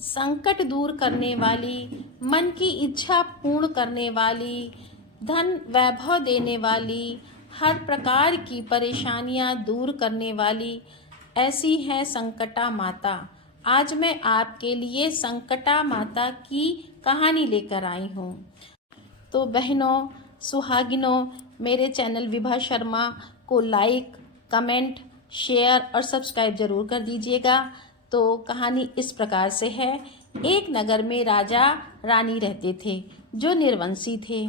संकट दूर करने वाली, मन की इच्छा पूर्ण करने वाली, धन वैभव देने वाली, हर प्रकार की परेशानियां दूर करने वाली, ऐसी है संकटा माता। आज मैं आपके लिए संकटा माता की कहानी लेकर आई हूँ। तो बहनों, सुहागिनों, मेरे चैनल विभा शर्मा को लाइक, कमेंट, शेयर और सब्सक्राइब जरूर कर दीजिएगा। तो कहानी इस प्रकार से है। एक नगर में राजा रानी रहते थे जो निर्वंशी थे।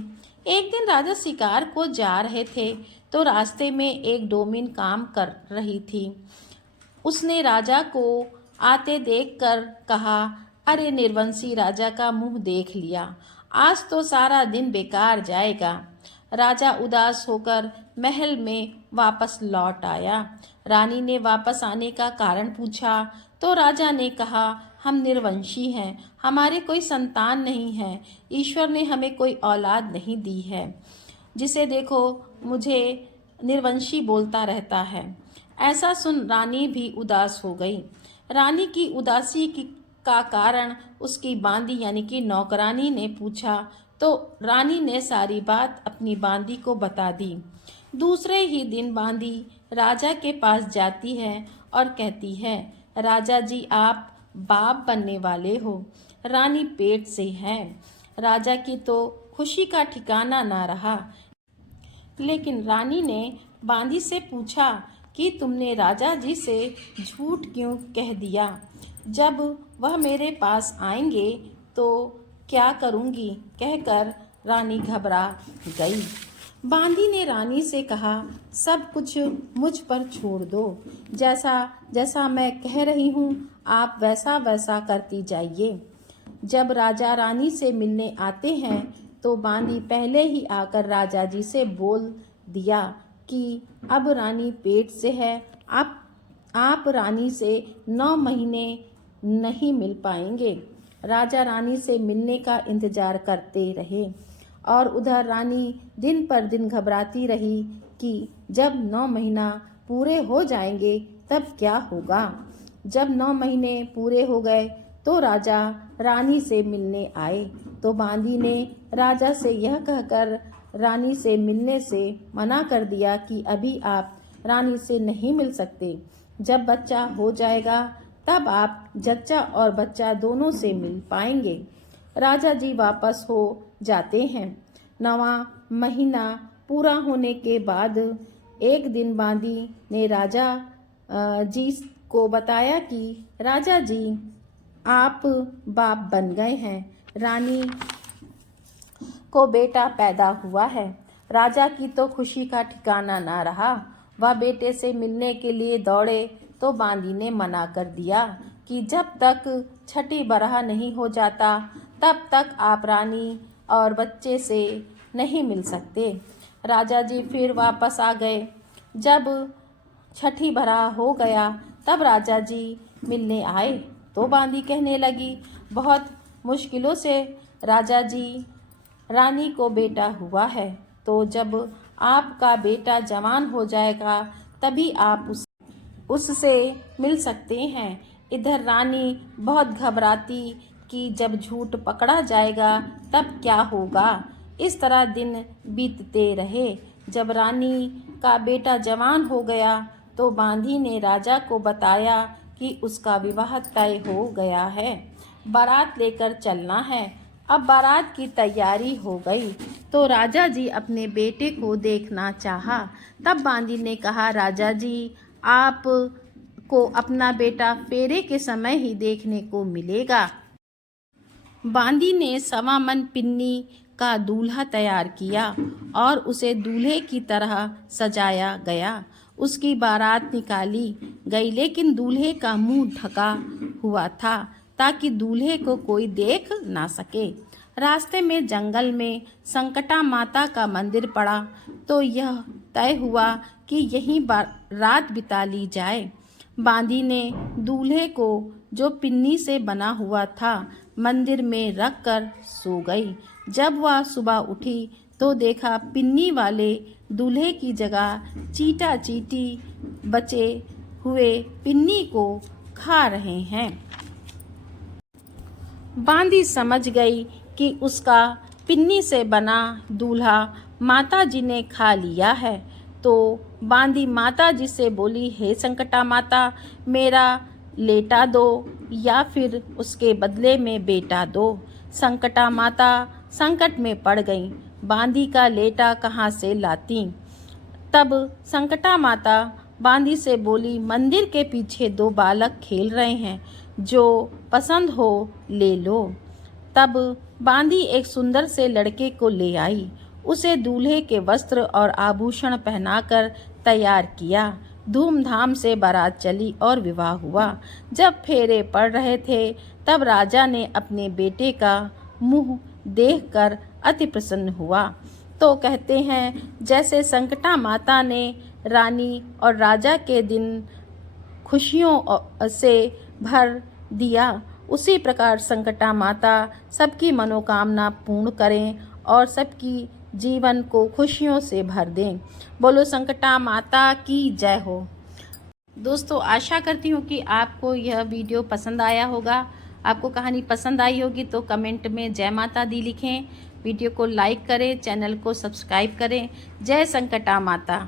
एक दिन राजा शिकार को जा रहे थे तो रास्ते में एक डोमिन काम कर रही थी। उसने राजा को आते देखकर कहा, अरे निर्वंशी राजा का मुंह देख लिया, आज तो सारा दिन बेकार जाएगा। राजा उदास होकर महल में वापस लौट आया। रानी ने वापस आने का कारण पूछा तो राजा ने कहा, हम निर्वंशी हैं, हमारे कोई संतान नहीं है, ईश्वर ने हमें कोई औलाद नहीं दी है। जिसे देखो मुझे निर्वंशी बोलता रहता है। ऐसा सुन रानी भी उदास हो गई। रानी की उदासी का कारण उसकी बांदी यानी कि नौकरानी ने पूछा तो रानी ने सारी बात अपनी बांदी को बता दी। दूसरे ही दिन बांदी राजा के पास जाती है और कहती है, राजा जी आप बाप बनने वाले हो, रानी पेट से है। राजा की तो खुशी का ठिकाना ना रहा। लेकिन रानी ने बांदी से पूछा कि तुमने राजा जी से झूठ क्यों कह दिया? जब वह मेरे पास आएंगे तो क्या करूंगी? कहकर रानी घबरा गई। बांदी ने रानी से कहा, सब कुछ मुझ पर छोड़ दो, जैसा जैसा मैं कह रही हूँ आप वैसा वैसा करती जाइए। जब राजा रानी से मिलने आते हैं तो बांदी पहले ही आकर राजा जी से बोल दिया कि अब रानी पेट से है, आप रानी से 9 महीने नहीं मिल पाएंगे। राजा रानी से मिलने का इंतजार करते रहे और उधर रानी दिन पर दिन घबराती रही कि जब 9 महीना पूरे हो जाएंगे तब क्या होगा। जब 9 महीने पूरे हो गए तो राजा रानी से मिलने आए तो बांदी ने राजा से यह कहकर रानी से मिलने से मना कर दिया कि अभी आप रानी से नहीं मिल सकते। जब बच्चा हो जाएगा तब आप जच्चा और बच्चा दोनों से मिल पाएंगे। राजा जी वापस हो जाते हैं। 9वां महीना पूरा होने के बाद एक दिन बांदी ने राजा जी को बताया कि राजा जी आप बाप बन गए हैं, रानी को बेटा पैदा हुआ है। राजा की तो खुशी का ठिकाना ना रहा। वह बेटे से मिलने के लिए दौड़े तो बांदी ने मना कर दिया कि जब तक छठी बरह नहीं हो जाता तब तक आप रानी और बच्चे से नहीं मिल सकते। राजा जी फिर वापस आ गए। जब छठी बरह हो गया तब राजा जी मिलने आए तो बांदी कहने लगी, बहुत मुश्किलों से राजा जी रानी को बेटा हुआ है, तो जब आपका बेटा जवान हो जाएगा तभी आप उससे मिल सकते हैं। इधर रानी बहुत घबराती कि जब झूठ पकड़ा जाएगा तब क्या होगा। इस तरह दिन बीतते रहे। जब रानी का बेटा जवान हो गया तो बांदी ने राजा को बताया कि उसका विवाह तय हो गया है, बारात लेकर चलना है। अब बारात की तैयारी हो गई तो राजा जी अपने बेटे को देखना चाहा। तब बांदी ने कहा, राजा जी आप को अपना बेटा फेरे के समय ही देखने को मिलेगा। बांदी ने 1.25 मन पिन्नी का दूल्हा तैयार किया और उसे दूल्हे की तरह सजाया गया। उसकी बारात निकाली गई लेकिन दूल्हे का मुंह ढका हुआ था ताकि दूल्हे को कोई देख ना सके। रास्ते में जंगल में संकटा माता का मंदिर पड़ा तो यह तय हुआ कि यहीं रात बिता ली जाए। बांदी ने दूल्हे को जो पिन्नी से बना हुआ था मंदिर में रख कर सो गई। जब वह सुबह उठी तो देखा पिन्नी वाले दूल्हे की जगह चीटा चीटी बचे हुए पिन्नी को खा रहे हैं। बांदी समझ गई कि उसका पिन्नी से बना दूल्हा माता जी ने खा लिया है, तो बांदी माता जी से बोली, हे संकटा माता, मेरा लेटा दो या फिर उसके बदले में बेटा दो। संकटा माता संकट में पड़ गई, बांदी का लेटा कहाँ से लाती। तब संकटा माता बांदी से बोली, मंदिर के पीछे 2 बालक खेल रहे हैं, जो पसंद हो ले लो। तब बांदी एक सुंदर से लड़के को ले आई, उसे दूल्हे के वस्त्र और आभूषण पहनाकर तैयार किया। धूमधाम से बारात चली और विवाह हुआ। जब फेरे पड़ रहे थे, तब राजा ने अपने बेटे का मुंह देखकर अति प्रसन्न हुआ। तो कहते हैं, जैसे संकटा माता ने रानी और राजा के दिन खुशियों से भर दिया, उसी प्रकार संकटा माता सबकी मनोकामना पूर्ण करें और सबकी जीवन को खुशियों से भर दें। बोलो संकटा माता की जय हो। दोस्तों, आशा करती हूँ कि आपको यह वीडियो पसंद आया होगा। आपको कहानी पसंद आई होगी तो कमेंट में जय माता दी लिखें। वीडियो को लाइक करें, चैनल को सब्सक्राइब करें। जय संकटा माता।